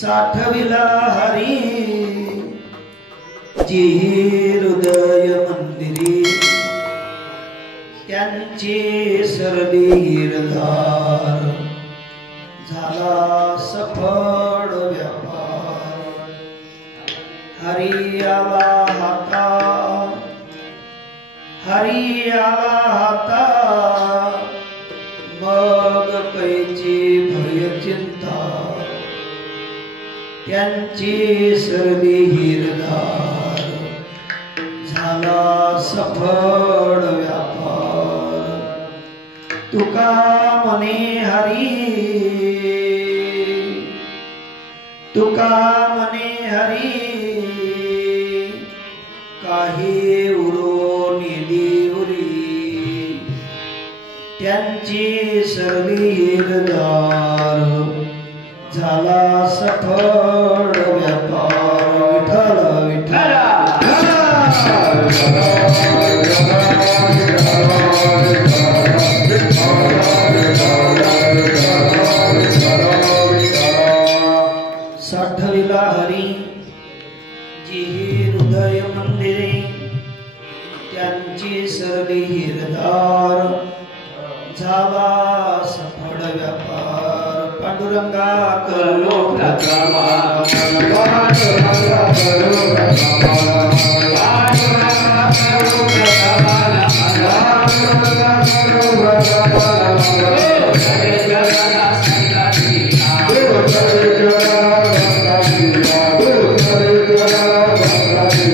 साठविला हरी जी हृदय मंदिरी त्यांची सरली हिरदार झाला सफळ व्यापार हरी आला हाता हरी आला हाता मग कैची भय चिंता त्यांची सरली हिरदार झाला सफळ व्यापार तुका म्हणे हरी तुका म्हणे हरी काही उरो नेली उरी त्यांची सरली हिरदार झाला सफळ व्यापार विठ्ठल विठ्ठल साठविला हरी जी हृदय मंदिरे त्यांची सरली हिरदार झाला सफळ व्यापार पांडुरंगा करो प्रथमा पांडुरंगा करो प्रथमा पांडुरंगा करो प्रथमा पांडुरंगा करो प्रथमा जय जगन्नाथ संताजी गुरु जय जगन्नाथ संताजी गुरु जय जगन्नाथ संताजी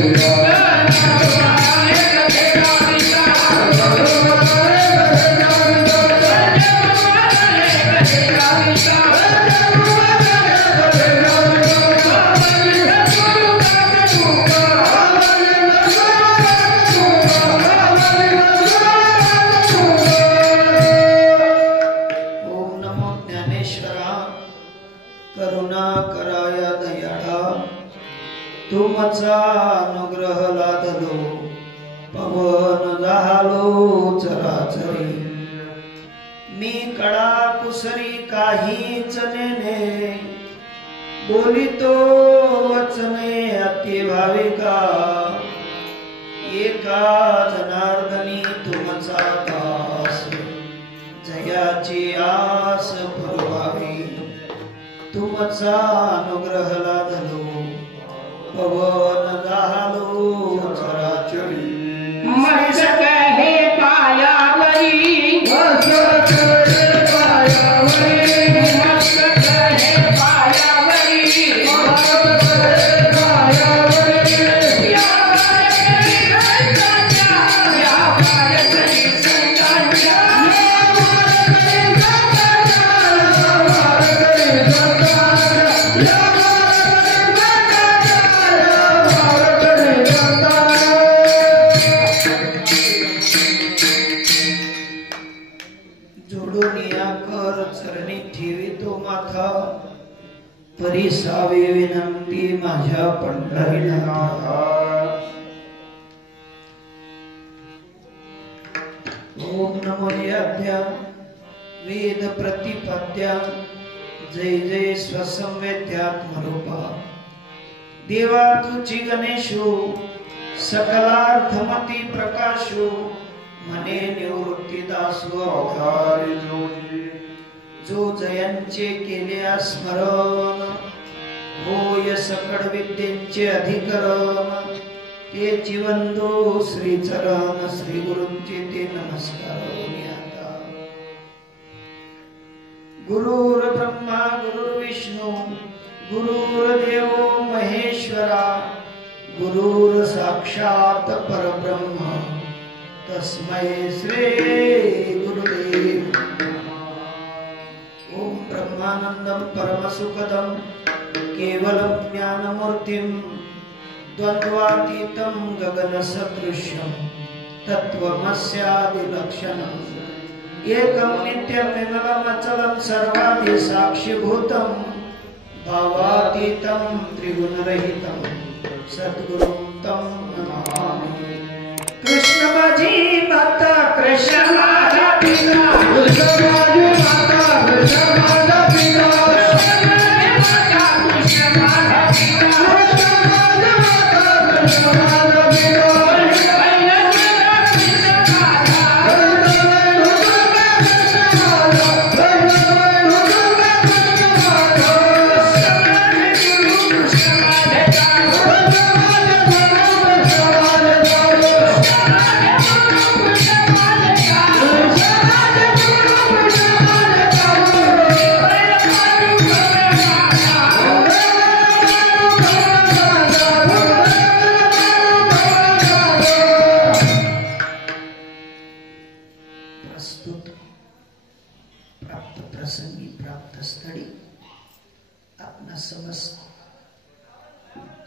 तुमचा अनुग्रह लादलो पवन झालो चराचरी मी कडा कुसरी काहीच नेने बोलितो वचने अति भाविका एका जनार्दनी तुमचा दास जयाची आस पुरवावी तुमचा अनुग्रह लादलो पवन झालो चराचरी मस्त कहे पायावरी मस्त कहे पायावरी मस्त कहे पायावरी मस्त कहे पायावरी या पायकरी संतांच्या या पायकरी संतांच्या परिसावी विनंती माझ्या पंढरीनाथ ओम नमो याद्या वेद प्रतिपद्या जय जय स्वसंवेद्यात्मरूपा देवा तुझी गणेशो सकलार्थमती प्रकाशो मने निवृत्ती दासो अवतारी जोडी जो जयांचे केले स्मरण होय सकळ विद्येचे अधिकरण ते जीवंदो श्री चरण श्री गुरूंचे ते नमस्कार आता गुरुर ब्रह्मा गुरुर विष्णू गुरुर देव महेश्वरा गुरुर साक्षात परब्रह्म तस्मै श्री गुरुदेव ओम ब्रह्मानंदं परमसुखदं केवलं ज्ञानमूर्तिं द्वन्द्वातीतं गगनसदृश्यं तत्त्वमस्यादिलक्षणम् एकं नित्यं निर्मलमचलं सर्वादिसाक्षिभूतं भावातीतं त्रिगुणरहितं सद्गुरुं तं नमामि कृष्ण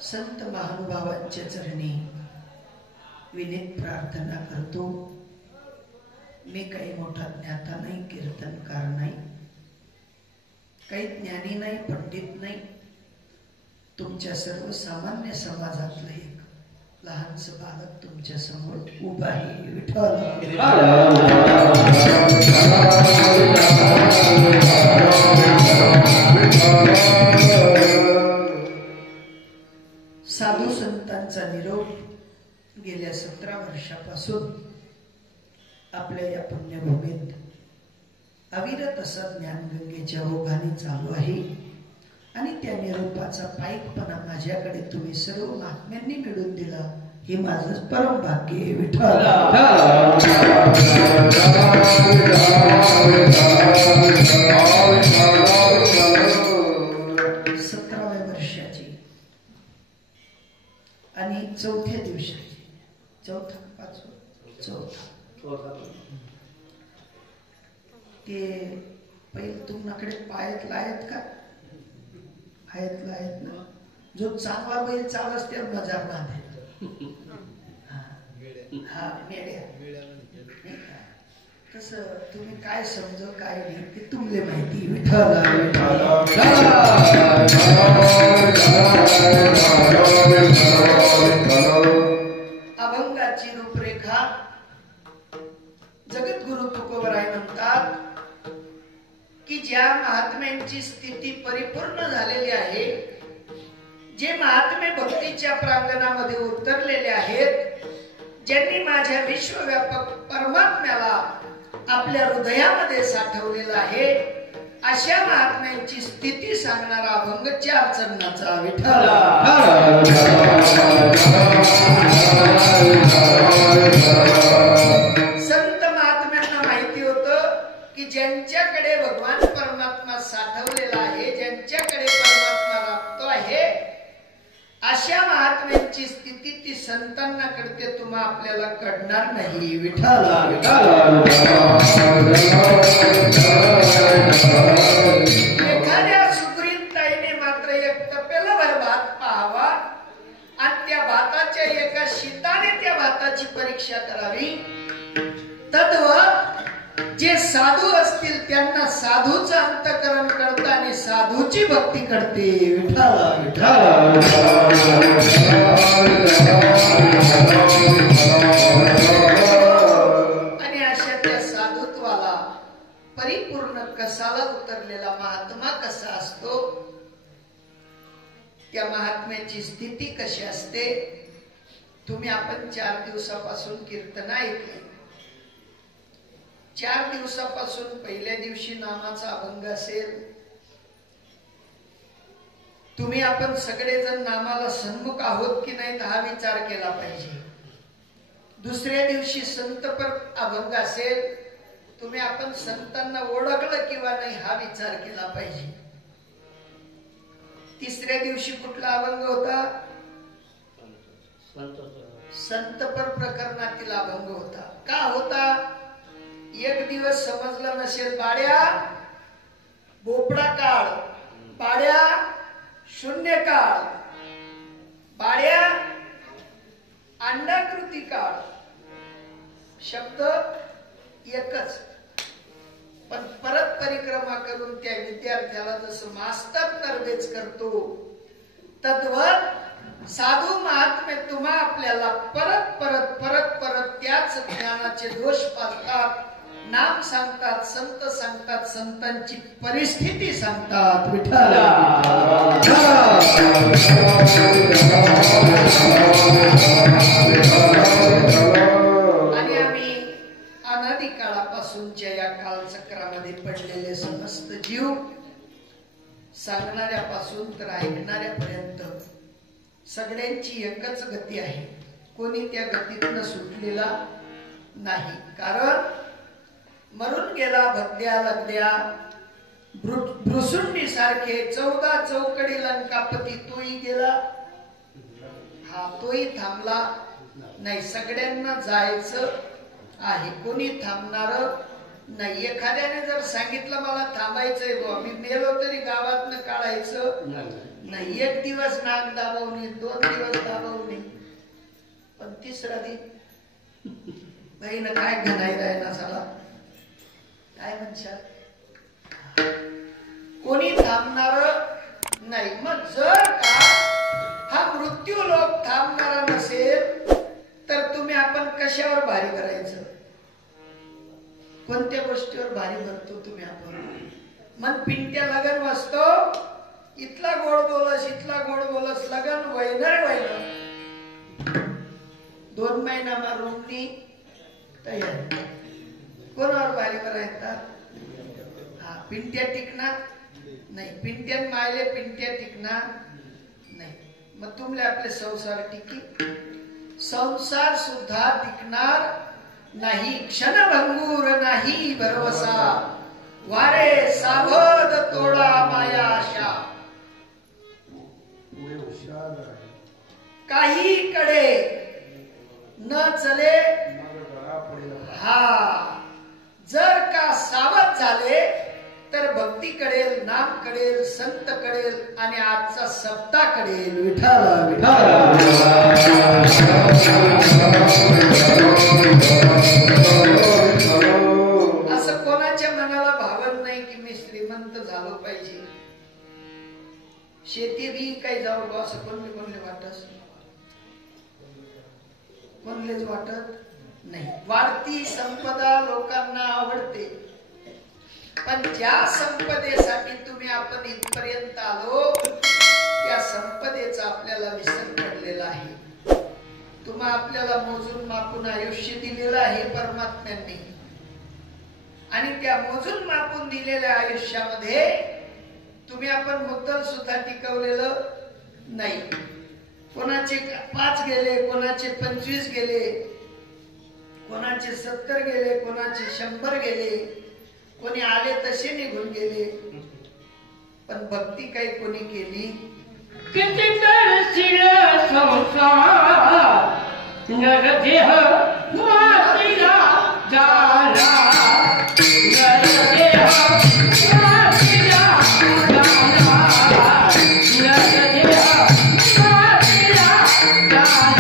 संत महानुभावांच्या चरणी विनीत प्रार्थना करतो. मी काही मोठा ज्ञाता नाही, कीर्तनकार नाही, काही ज्ञानी नाही, पंडित नाही, तुमच्या सर्वसामान्य समाजातलं एक लहानसं बालक तुमच्या समोर उभा आहे. विठ्ठल साधू संतांचा निरोप गेल्या 17 वर्षापासून आपल्या या पुण्यभूमीत अविरत असं ज्ञानगंगेच्या ओघाने चालू आहे. आणि त्या निरोपाचा पाईकपणा माझ्याकडे तुम्ही सर्व महात्म्यांनी मिळून दिला, हे माझं परम भाग्य आहे. विठ्ठल 17व्या वर्षाची आणि 4थ्या दिवसाची, चौथा ते पहिले तुमच्याकडे पायातला आहेत का? आहेत ना. जो चांगला बैल चालस त्या मजार बांधेल. हा मेड्या तस तुम्ही काय समज काय नाही ते तुमले माहिती. विठ्ठल अभंगाची रूपरेखा जगद्गुरु तुकोबराय म्हणतात की ज्या महात्म्यांची स्थिती परिपूर्ण झालेली आहे, जे महात्मे भक्तीच्या प्रांगणामध्ये उतरलेले आहेत, ज्यांनी माझ्या विश्वव्यापक परमात्म्याला आपल्या हृदयामध्ये साठवलेला आहे, अशा महात्म्यांची स्थिती सांगणारा अभंग 4 चरणाचा. विठ्ठल संत महात्म्यांना माहिती होतं की ज्यांच्याकडे भगवान परमात्मा साठवलेला आहे, ज्यांच्याकडे परमात्मा राहतो आहे, अशा महात्म्यांची स्थिती ती संतांना कळते, तुम्हा आपल्याला कळणार नाही. विठ्ठल एखाद्या सुग्रीवताईने मात्र एक तपेलभर भात पाहावा आणि त्या भाताच्या एका शीताने त्या भाताची परीक्षा करावी. तद्वत जे साधू असतील त्यांना साधूचं अंतःकरण करता आणि साधूची भक्ती करते. विठ्ठल आणि अशा त्या साधुत्वाला परिपूर्ण कसाला उतरलेला महात्मा कसा असतो, त्या महात्म्याची स्थिती कशी असते, तुम्ही आपण 4 दिवसापासून कीर्तन ऐकले. 4 दिवसापासून पहिल्या दिवशी नामाचा अभंग असेल. तुम्ही आपण सगळेजण नामाला सन्मुख आहोत की नाही हा विचार केला पाहिजे. दुसऱ्या दिवशी संतपर अभंग असेल, तुम्ही आपण संतांना ओळखलं किंवा नाही हा विचार केला पाहिजे. तिसऱ्या दिवशी कुठला अभंग होता? संतपर प्रकरणातील अभंग होता. का होता? एक दिवस समजला नसेल, बाड्या भोपळा काळ, बाड्या शून्य काळ, बाड्या अंडाकृती काळ, शब्द एकच, पण परत परिक्रमा करून त्या विद्यार्थ्याला जसं मास्तर तरबेज करतो, तद्वत साधू महात्मे तुम्हा आपल्याला परत परत परत परत त्याच ज्ञानाचे दोष पाजतात. नाम सांगतात, संत सांगतात, संतांची परिस्थिती सांगतात. विठ्ठल आणि आम्ही अनादी काळापासूनच्या या कालचक्रामध्ये पडलेले समस्त जीव, सांगणाऱ्यापासून तर ऐकणाऱ्यापर्यंत सगळ्यांची एकच गती आहे. कोणी त्या गतीतून सुटलेला नाही. कारण मरून गेला भद्या लगद्या भ्रुसुंडी सारखे 14 चौकडी लंकापती, तोही गेला, हा तोही थांबला नाही. सगळ्यांना जायचं आहे, कोणी थांबणार नाही. एखाद्याने जर सांगितलं मला थांबायचंय बुवा, मी नेलो तरी गावातनं काढायचं नाही. 1 दिवस नाक दाबवणे, 2 दिवस दाबवणे, पण तिसरा दिन बहीण काय घनाई राहिला झाला, काय म्हणशात, कोणी थांबणार नाही. मग जर का हा मृत्यू लोक थांबणारा नसेल तर तुम्ही आपण कशावर भारी करायचं? कोणत्या गोष्टीवर भारी भरतो तुम्ही आपण? मन पिंट्या लगन वाचतो, इथला गोड बोलस, इथला गोड बोलस, लगन वैनर वैन 2 महिना मारूननी तयार. कोणावर भारी करायचा? हा पिंट्या टिकणार नाही, पिंट्यान मायले पिंट्या टिकणार नाही. मग तुमले आपले संसार टिकी, संसार सुद्धा टिकणार नाही. क्षणभंगूर नाही भरवसा, वारे सावध तोडा माया आशा. काही कडे न चले, हा जर का सावध झाले तर भक्ती कळेल, नाम कळेल, संत कळेल आणि आजचा सप्ताह कळेल. विठ्ठल असं कोणाच्या मनाला भावत नाही की मी श्रीमंत झालो पाहिजे, शेती बी काही जाऊ, असं कोणले वाटत, कोणलेच वाटत नाही. वाढती संपदा लोकांना आवडते, पण ज्या संपदेसाठी तुम्ही आपण इथपर्यंत आलो त्या संपदेचा आपल्याला विसर पडलेला आहे. तुम्हा आपल्याला मोजून मापून आयुष्य दिलेलं आहे परमात्म्यांनी, आणि त्या मोजून मापून दिलेल्या आयुष्यामध्ये तुम्ही आपण मुद्दल सुद्धा टिकवलेलं नाही. कोणाचे 5 गेले, कोणाचे 25 गेले, कोणाचे 70 गेले, कोणाचे 100 गेले, कोणी आले तसे निघून गेले, पण भक्ती काही कोणी केली. किती करशील संसार, नरदेह मातीला जाला, नरदेह मातीला जाला, नरदेह मातीला जाला.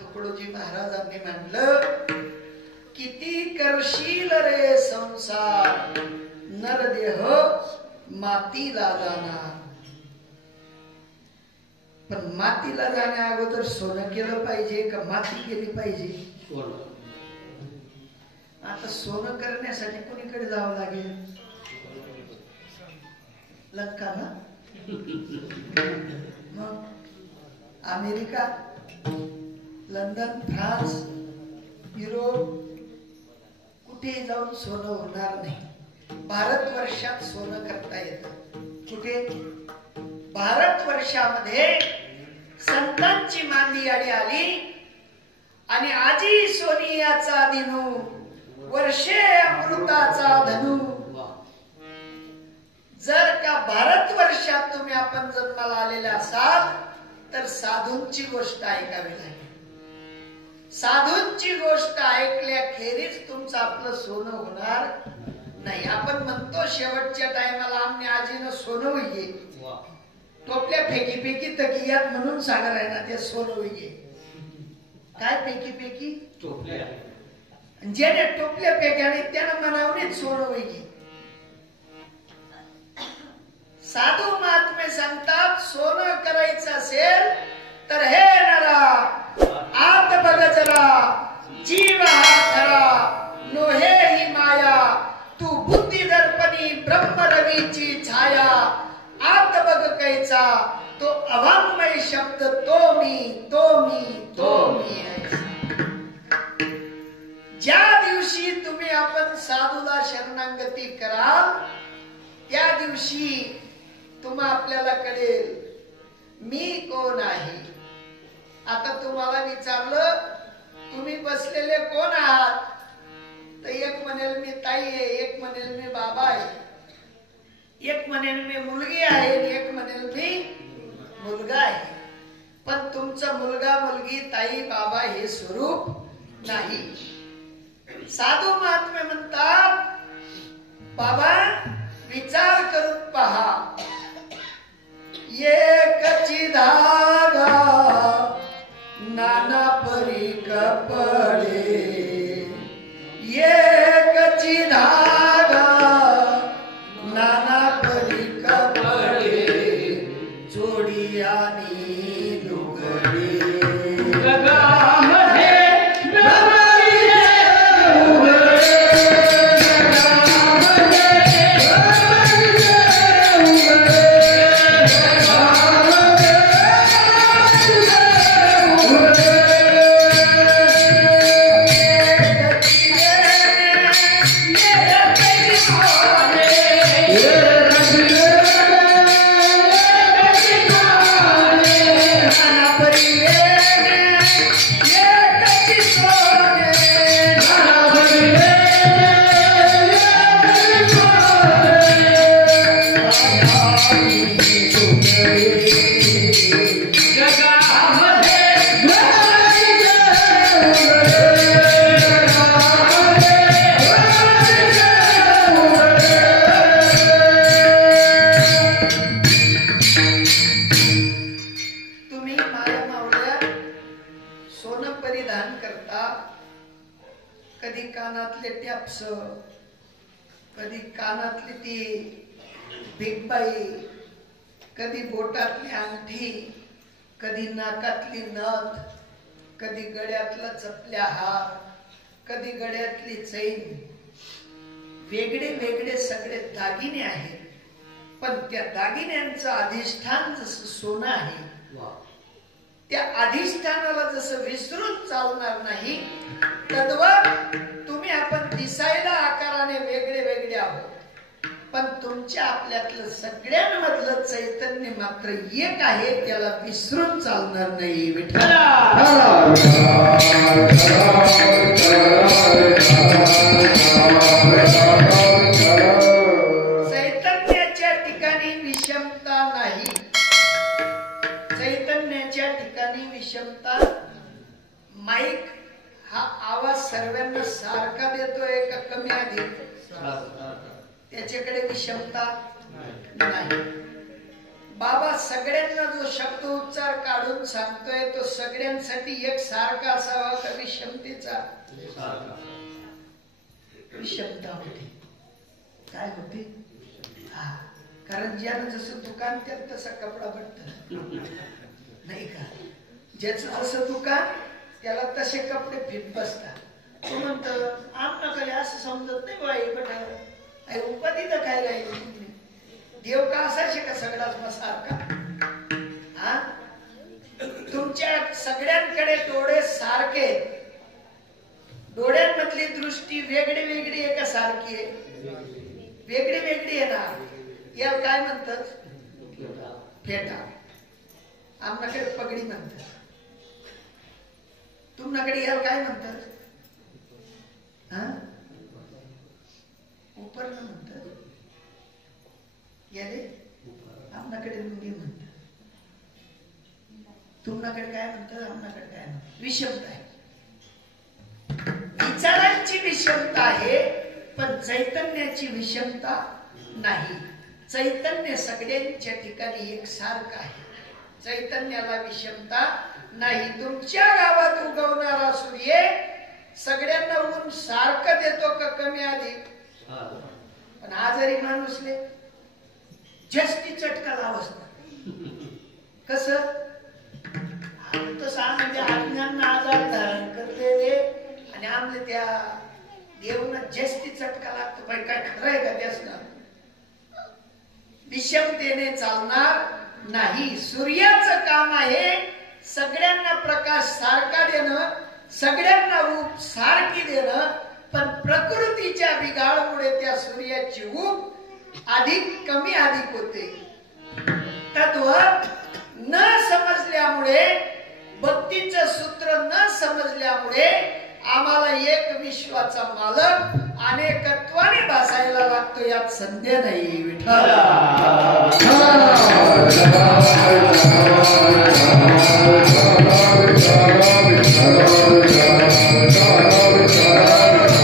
तुकडोजी महाराजांनी म्हटलं, किती करशील रे संसार, नरदेह मातीला जाणार. पण मातीला जाण्या अगोदर सोनं केलं पाहिजे का माती केली पाहिजे? आता सोनं करण्यासाठी कोणीकडे जावं लागेल? लंका ना, मग अमेरिका, लंडन, फ्रान्स, युरोप, कुठेही जाऊन सोनं होणार नाही. भारतवर्षात सोनं करता येतं. कुठे? भारतवर्षामध्ये संतांची मांदियाळी आली आणि आजी सोनियाचा दिनू वर्षे अमृताचा धनु. जर का भारतवर्षात तुम्ही आपण जन्माला आलेले असाल तर साधूंची गोष्ट ऐकावी लागेल. साधूंची गोष्ट ऐकल्याखेरीज तुमचं आपलं सोनं होणार नाही. आपण म्हणतो शेवटच्या टायमाला आम्ही आजीनं सोनं होईये, टोपल्या फेकी फेकी तकियात म्हणून सागर आहे ना, ते सोनं होईये. काय फेकी फेकी टोपल्या, ज्याने टोपल्या फेक्याने त्यानं मनावणीच सोनं होईये. साधू महात्मे सांगतात सोनं करायचं असेल तर हे नरा आत बघ जरा, जीव हा खरा नोहे ही माया, तू बुद्धी दर्पणी ब्रह्म रवीची छाया. आत बघ कैचा तो अवाङ्मय शब्द तो मी तो मी तो मी आहे. ज्या दिवशी तुम्ही आपण साधूला शरणागती कराल त्या दिवशी तुम्हा आपल्याला कळेल मी कोण आहे. आता तुम्हाला विचारलं तुम्ही बसलेले कोण आहात, तर एक म्हणेल मी ताई आहे, एक म्हणेल मी बाबा आहे, एक म्हणेल मी मुलगी आहे, एक म्हणेल मी मुलगा आहे. पण तुमचा मुलगा मुलगी ताई बाबा हे स्वरूप नाही. साधू महात्मे म्हणतात बाबा विचार करून पहा, एकची धागा नाना परी कपडे, एकची धागा नाना परी कपडे, जोडी आणि लुगडे. कधी कानातली ती भिकबाई, कधी बोटातली अंगठी, कधी नाकातली नथ, कधी गळ्यातला चपल्या हार, कधी गळ्यातली चैन. वेगळे वेगळे सगळे दागिने आहेत. पण त्या दागिन्यांचं अधिष्ठान जसं सोनं आहे, त्या अधिष्ठानाला जसं विसरून चालणार नाही, तद्वत तुम्ही आपण दिसायला आकाराने वेगळे वेगळे आहोत, पण तुमच्या आपल्यातलं सगळ्यांमधलं चैतन्य मात्र एक आहे, त्याला विसरून चालणार नाही. विठ्ठला चैतन्याच्या ठिकाणी विषमता नाही. चैतन्याच्या ठिकाणी विषमता. माईक हा आवाज सर्वांना सारखा देतोय का कमी अधिक, त्याच्याकडे विषमता नाही. बाबा सगळ्यांना जो शब्द उच्चार काढून सांगतोय तो सगळ्यांसाठी एक सारखा असावा का विषमतेचा. विषमता होती. काय होती? हा, कारण ज्यानं जसं दुकान त्यात तसा कपडा भटत नाही का. ज्याचं जसं दुकान त्याला तसे कपडे फिट बसतात. तो म्हणतो आमना काही असं समजत नाही बाई बट उपाधी तर काय राहिली. देव का असायचे का सगळाच मसारखा. हा, तुमच्या सगळ्यांकडे डोळे सारखे, डोळ्यांमधली दृष्टी वेगळी वेगळी आहे का सारखी आहे? वेगळी वेगळी आहे ना. या काय म्हणतात फेटा आमनाकडे पगडी म्हणतात तुमनाकडे याला काय म्हणतात हा उपरणं म्हणतात गेले आमनाकडे लुंगी म्हणतात तुमनाकडे काय म्हणतात आमनाकडे काय म्हणतात विषमता आहे विचारांची विषमता आहे पण चैतन्याची विषमता नाही चैतन्य सगळ्यांच्या ठिकाणी एकसारखं आहे चैतन्याला विषमता नाही तुमच्या गावात उगवणारा सूर्य सगळ्यांना ऊन सारखं देतो का कमी अधिक पण आजारी माणूसले जस्ती चटका लावसत कस तसं म्हणजे अज्ञान आजार धारण करते रे आणि आमले त्या देवना जस्ती चटका लागतो पण काय खरं आहे का त्यासना विषमतेने चालणार नाही सूर्याचं काम आहे सगळ्यांना प्रकाश सारखा देणं सगळ्यांना ऊब सारखी देणं पण प्रकृतीच्या बिघाडमुळे त्या सूर्याची ऊब अधिक कमी अधिक होते तत्व न समजल्यामुळे भक्तीचं सूत्र न समजल्यामुळे आम्हाला एक विश्वाचा मालक अनेकत्वाने भासायला लागतो यात संदेह नाही विठ्ठल